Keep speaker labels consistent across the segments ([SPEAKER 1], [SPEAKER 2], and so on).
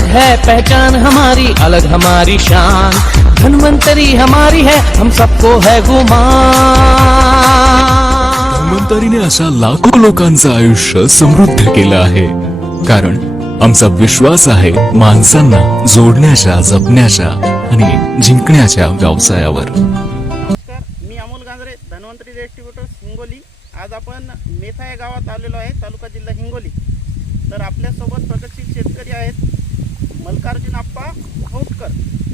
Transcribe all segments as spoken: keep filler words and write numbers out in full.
[SPEAKER 1] अलग है पहचान हमारी, अलग हमारी शान। धन्वंतरी हमारी है, हम सबको है गुमान।
[SPEAKER 2] धन्वंतरीने अशा लाखो लोकांचं आयुष्य समृद्ध केलं आहे, कारण आमचा विश्वास आहे माणसांना जोडण्याच्या, जपण्याच्या आणि जिंकण्याच्या व्यवसायावर.
[SPEAKER 3] नमस्कार, मी अमोल गांजरे, धन्वंतरी डिस्ट्रीब्युटर हिंगोली. आज आपण मेथा या गावात आलेलो आहे, तालुका जिल्हा हिंगोली. तर आपल्यासोबत प्रगतशील शेतकरी आहेत मल्कार्जुन आप्पा होटकर.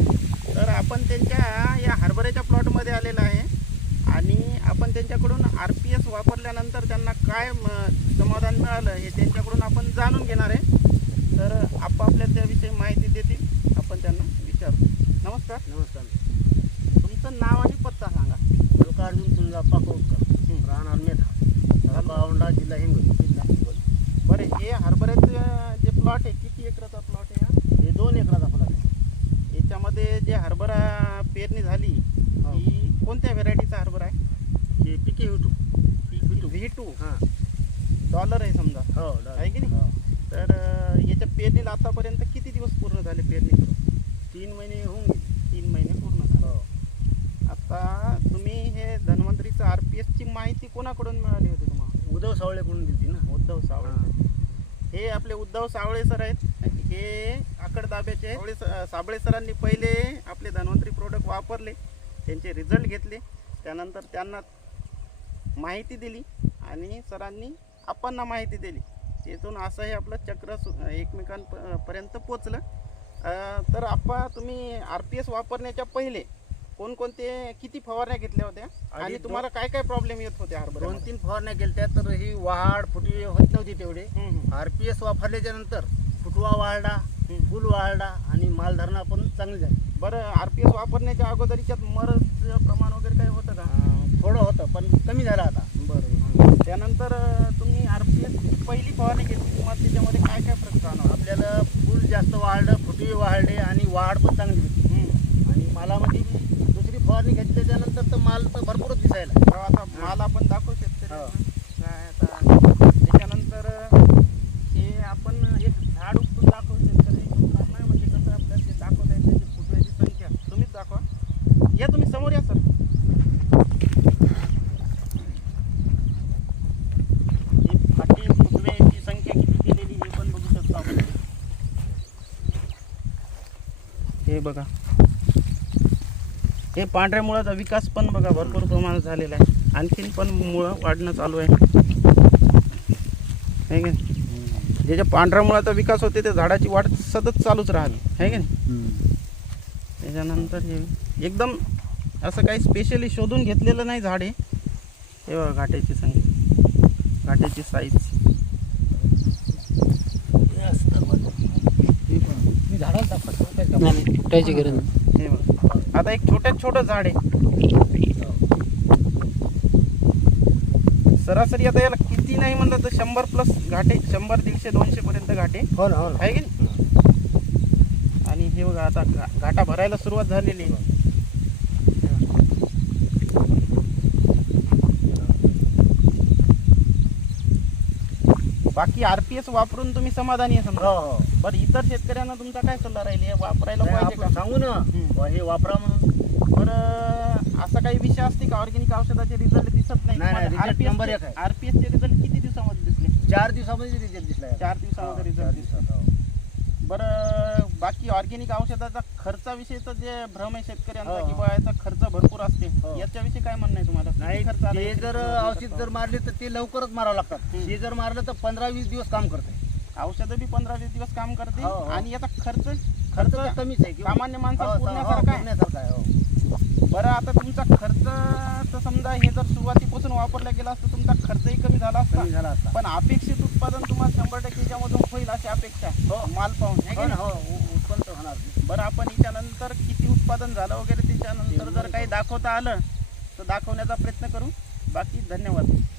[SPEAKER 3] तर आपण त्यांच्या या हरभऱ्याच्या प्लॉटमध्ये आलेला आहे आणि आपण त्यांच्याकडून आर पी एस वापरल्यानंतर त्यांना काय समाधान मिळालं हे त्यांच्याकडून आपण जाणून घेणार आहे. तर आप्पा आपल्याला त्याविषयी माहिती देतील, आपण त्यांना विचारू. नमस्कार.
[SPEAKER 4] नमस्कार.
[SPEAKER 3] तुमचं नाव आणि पत्ता सांगा.
[SPEAKER 4] मल्कार्जुन तुळजाप्पा होटकर, राहणार मेथा, तालुका औंढा, जिल्हा हिंगोली. जिल्हा हिंगोली.
[SPEAKER 3] बरं, हे हरभऱ्याचं जे प्लॉट आहे किती एकराचा प्लॉट आहे हा?
[SPEAKER 4] हे दोन एकराचा प्लॉट आहे.
[SPEAKER 3] याच्यामध्ये जे हरभरा पेरणी झाली ही कोणत्या व्हेरायटीचा हरभरा आहे?
[SPEAKER 4] हे पिके विटू
[SPEAKER 3] व्ही टू
[SPEAKER 4] हां
[SPEAKER 3] डॉलर आहे समजा,
[SPEAKER 4] हो
[SPEAKER 3] आहे की नाही?
[SPEAKER 4] हो.
[SPEAKER 3] तर अं, याच्या पेरणीला आतापर्यंत किती दिवस पूर्ण झाले पेरणी करून?
[SPEAKER 4] तीन महिने होऊन गेले.
[SPEAKER 3] तीन महिने पूर्ण झाले.
[SPEAKER 4] हो.
[SPEAKER 3] आता तुम्ही हे धन्वंतरीचं आर पी एसची माहिती कोणाकडून मिळाली होती तुम्हाला?
[SPEAKER 4] उद्धव सावळेकडून दिली ना.
[SPEAKER 3] उद्धव सावळे. हे आपले उद्धव सावळे सर आहेत. हे आकडदाब्याचे सावळे साबळे सरांनी पहिले आपले धन्वंतरी प्रोडक्ट वापरले, त्यांचे रिझल्ट घेतले, त्यानंतर त्यांना माहिती दिली आणि सरांनी आपणना माहिती दिली. तिथून असं हे आपलं चक्र एकमेकांपर्यंत पोचलं. तर आप्पा, तुम्ही आर पी एस वापरण्याच्या पहिले कोणकोणते किती फवारण्या घेतल्या होत्या आणि तुम्हाला काय काय प्रॉब्लेम येत होते? हरभरा
[SPEAKER 4] दोन तीन फवारण्या केल्या तर ही वाढ फुटवी होत नव्हती तेवढे. आर पी एस वापरल्याच्या नंतर फुटवा वाढला, फुल वाढला आणि मालधारणा पण चांगली झाली.
[SPEAKER 3] बरं, आर पी एस वापरण्याच्या अगोदरीच्यात मरचं प्रमाण वगैरे काही होतं का?
[SPEAKER 4] थोडं होतं पण कमी झालं आता.
[SPEAKER 3] बरं. त्यानंतर तुम्ही आर पी एस पहिली फवारणी घेतली, तुम्हाला त्याच्यामध्ये काय काय फरक जाणवला?
[SPEAKER 4] आपल्याला फुल जास्त वाढलं, फुटवी वाढले आणि वाढ पण चांगली होती. आणि मालामध्ये दुसरी फवारणी घेतल्याच्यानंतर तर माल तर भरपूरच दिसायला.
[SPEAKER 3] तेव्हा आता माल आपण दाखवू शकतो. काय आता त्याच्यानंतर हे आपण एक झाड उपटून दाखवू शकतो नाही, म्हणजे कसं आपल्याला ते दाखवता येईल त्याची फुटव्याची संख्या. तुम्हीच दाखवा. या तुम्ही समोर या सर. ही फाटी फुटव्याची संख्या किती केलेली हे पण बघू शकतो आपण. हे बघा, हे पांढऱ्या मुळाचा विकास पण बघा भरपूर प्रमाणात झालेला आहे. आणखीन पण मुळं वाढणं चालू आहे, है की नाही? ज्याच्या पांढऱ्या मुळाचा विकास होते ते झाडाची वाढ सतत चालूच राहते, है की नाही? त्याच्यानंतर हे एकदम असं काही स्पेशली शोधून घेतलेलं नाही झाड आहे. हे बघा घाट्याची संख्या, घाट्याची साईज.
[SPEAKER 4] फुटायची गरज नाही.
[SPEAKER 3] हे बघा, आता एक छोट्यात छोटं झाड आहे. सरासरी आता याला किती नाही म्हणलं तर शंभर प्लस घाटे, शंभर दीडशे दोनशे पर्यंत घाटे
[SPEAKER 4] हो ना, हो ना.
[SPEAKER 3] आहे की नाही? आणि हे बघा आता घा- घाटा भरायला सुरुवात झालेली आहे. बाकी आर पी एस वापरून तुम्ही समाधानी आहे समजा?
[SPEAKER 4] हो हो.
[SPEAKER 3] बरं, इतर शेतकऱ्यांना तुमचा काय सल्ला राहील? हे वापरायला
[SPEAKER 4] नाही,
[SPEAKER 3] पाहिजे
[SPEAKER 4] आपण
[SPEAKER 3] का?
[SPEAKER 4] सांगू ना बुवा हे वापरा म्हणून.
[SPEAKER 3] बरं, असा काही विषय असते का ऑर्गॅनिक औषधाचे रिझल्ट दिसत नाही?
[SPEAKER 4] नाही, नाही, result number एक आहे.
[SPEAKER 3] आर पी एसचे रिझल्ट किती दिवसामध्ये दिसले?
[SPEAKER 4] चार दिवसामध्ये रिझल्ट दिसला.
[SPEAKER 3] चार दिवसामध्ये
[SPEAKER 4] चार
[SPEAKER 3] रिझल्ट दिसला.
[SPEAKER 4] दिवसात, हो.
[SPEAKER 3] बरं, बाकी ऑर्गॅनिक औषधाचा खर्चाविषयीचं जे भ्रम आहे शेतकऱ्यांचा
[SPEAKER 4] हो.
[SPEAKER 3] की बा याचा खर्च भरपूर असते,
[SPEAKER 4] हो.
[SPEAKER 3] याच्याविषयी काय म्हणणं आहे तुम्हाला? किती
[SPEAKER 4] नाही,
[SPEAKER 3] खर्च आला
[SPEAKER 4] ते
[SPEAKER 3] याची
[SPEAKER 4] जर
[SPEAKER 3] तुम्हाला
[SPEAKER 4] औषध
[SPEAKER 3] खर्च?
[SPEAKER 4] जर मारले तर ते लवकरच मारावं लागतात. ते जर मारलं तर पंधरा वीस दिवस काम करते.
[SPEAKER 3] औषधं बी पंधरा वीस दिवस काम करते
[SPEAKER 4] हो, हो.
[SPEAKER 3] आणि याचा खर्च
[SPEAKER 4] खर्च
[SPEAKER 3] खर्च
[SPEAKER 4] तर कमीच आहे.
[SPEAKER 3] सामान्य माणसाला
[SPEAKER 4] हो, हो,
[SPEAKER 3] पुरण्यासारखा आहे.
[SPEAKER 4] पुरण्यासारखा आहे, हो.
[SPEAKER 3] बरं, आता तुमचा खर्च तर समजा हे जर सुरुवातीपासून वापरला गेला असता तुमचा खर्चही कमी झाला असता,
[SPEAKER 4] कमी झाला असता.
[SPEAKER 3] पण अपेक्षित उत्पादन तुम्हाला शंभर टक्के याच्यामधून होईल अशी अपेक्षा आहे.
[SPEAKER 4] हो.
[SPEAKER 3] माल पाहून, है की
[SPEAKER 4] हो ना,
[SPEAKER 3] नाही?
[SPEAKER 4] हो, उ- उत्पन्न तर होणार.
[SPEAKER 3] बरं, आपण याच्यानंतर किती उत्पादन झालं वगैरे त्याच्यानंतर जर काही दाखवता आलं तर दाखवण्याचा प्रयत्न करू. बाकी धन्यवाद.